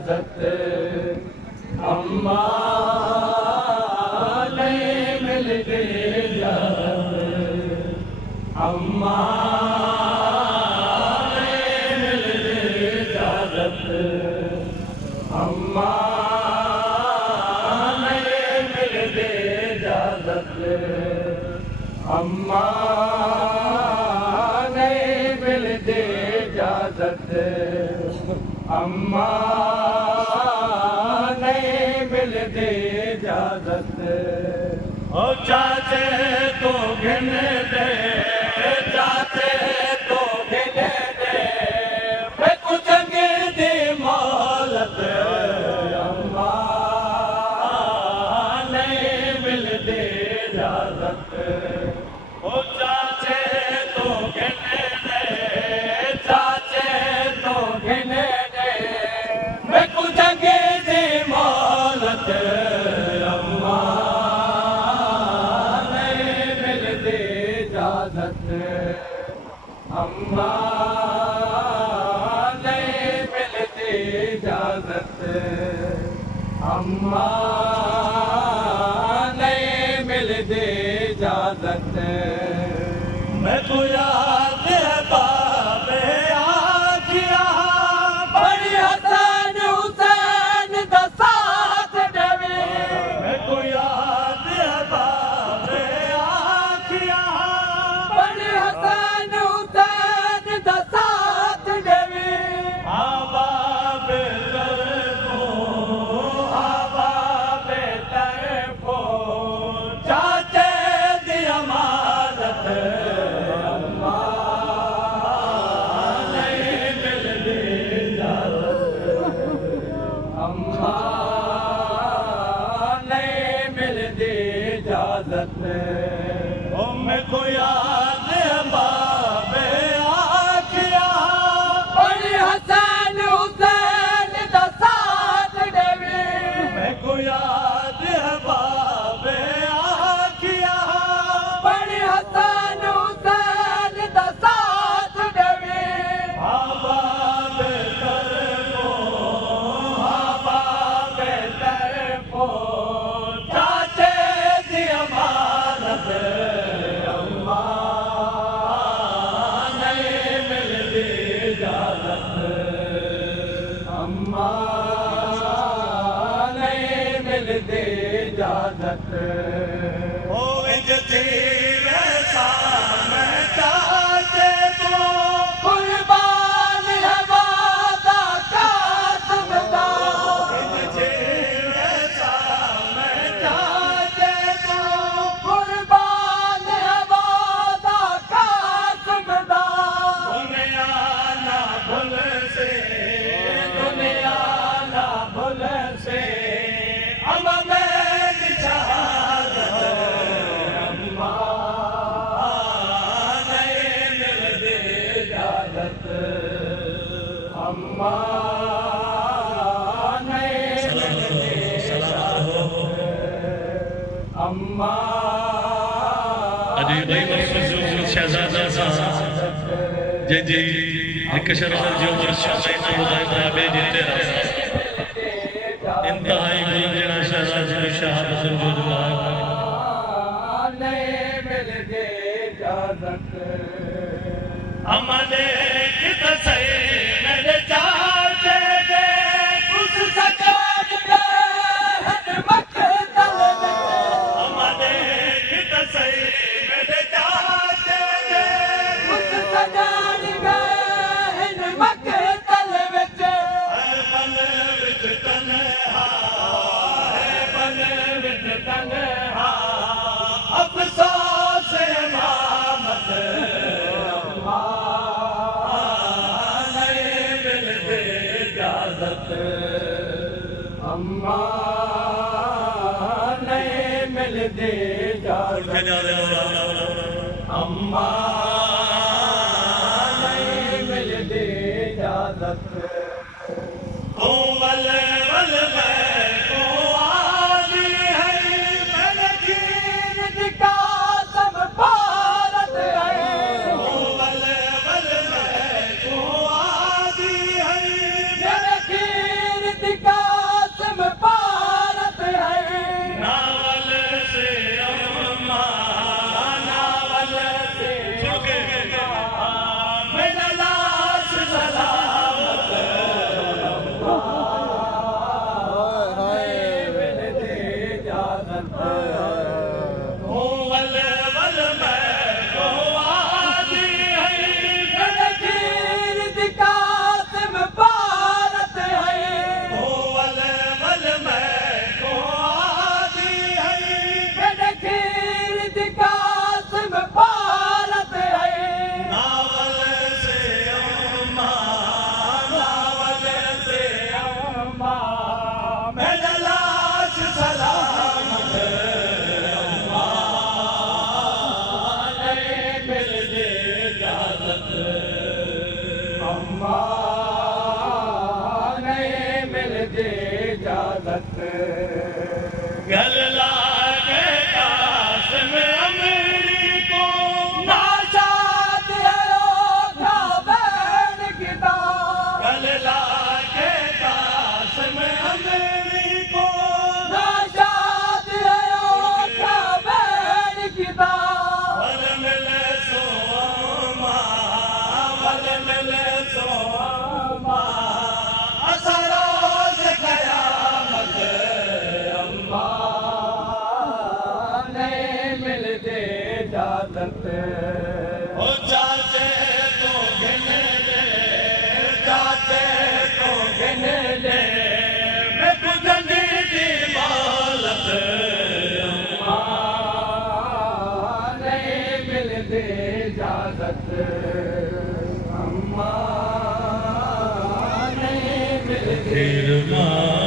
इजाजत अम्मा नहीं मिलती इजाजत अम्मा नहीं मिलती इजाजत अम्मा नहीं मिलती इजाजत अम्मा नहीं मिलती इजाजत अम्मा नहीं मिलती इजाजत ओ चाचे तो गिन दे चाचे तो गिन दे मैं कुछ दी मौलत अम्मा नहीं मिलती इजाजत ओ चाचे तो गिन दे चाचे तो गिन दे मैं कुछ दी मौलत अम्मा नहीं मिलती इजाजत अम्मा नहीं मिलती इजाजत अम्मा नहीं मिलती इजाजत मैं तो याद है बाबे आखिया बड़ी हसन हुसैन दा साथ देवे मैं तो याद है बाबे आखिया बड़ी हसन हुसैन दा साथ देवे बाबे तरफो बाबे तरफो चाचे दी अमानत अम्मा नहीं मिलती इजाजत अम्मा नहीं मिलती इजाजत ओ मैं को याद है बाबे आखिया बड़ी हसन हुसैन दा साथ देवे मैं को याद है बाबे आखिया बड़ी हसन हुसैन दा साथ देवे बाबे तरफो बाबे तरफो चाचे दी अमानत अम्मा नहीं मिलती इजाजत अम्मा नहीं मिलती इजाजत ओ इज्जती वैसा मैं चाचे को कुर्बान है वादा कासम दा इज्जती वैसा मैं चाचे को कुर्बान है वादा कासम दा दुनिया ना भूल से दुनिया ना भूल से अमन शहादत अम्मा नहीं मिलती इजाजत अम्मा नहीं मिलती इजाजत अम्मा अजी भाई मखसूस शहजादा साहब जी जी एक शराब जो वर्ष में बुधाई बेजे तेरा इंतहाई गुलजरा शहजादा शाह सुजूदुल्लाह नहीं मिलती इजाजत अमने कित सही मेरे चाचे दे उस सजाद गए मक्तल में अमने कित सही मेरे चाचे दे उस सजाद गए मक्तल में बन विच तन्हा है बन विच तन्हा अफसोस इमामत अम्मा नहीं मिलती इजाजत अम्मा नहीं मिलती इजाजत अम्मा नहीं मिलती इजाजत वल वल को आली है मैंने कीर का सब भारत है वल वल को आली है मैंने कीर जाते को गिन ले मैं बुझनी दी बालत अम्मा नहीं मिलती इजाजत अम्मा नहीं मिलती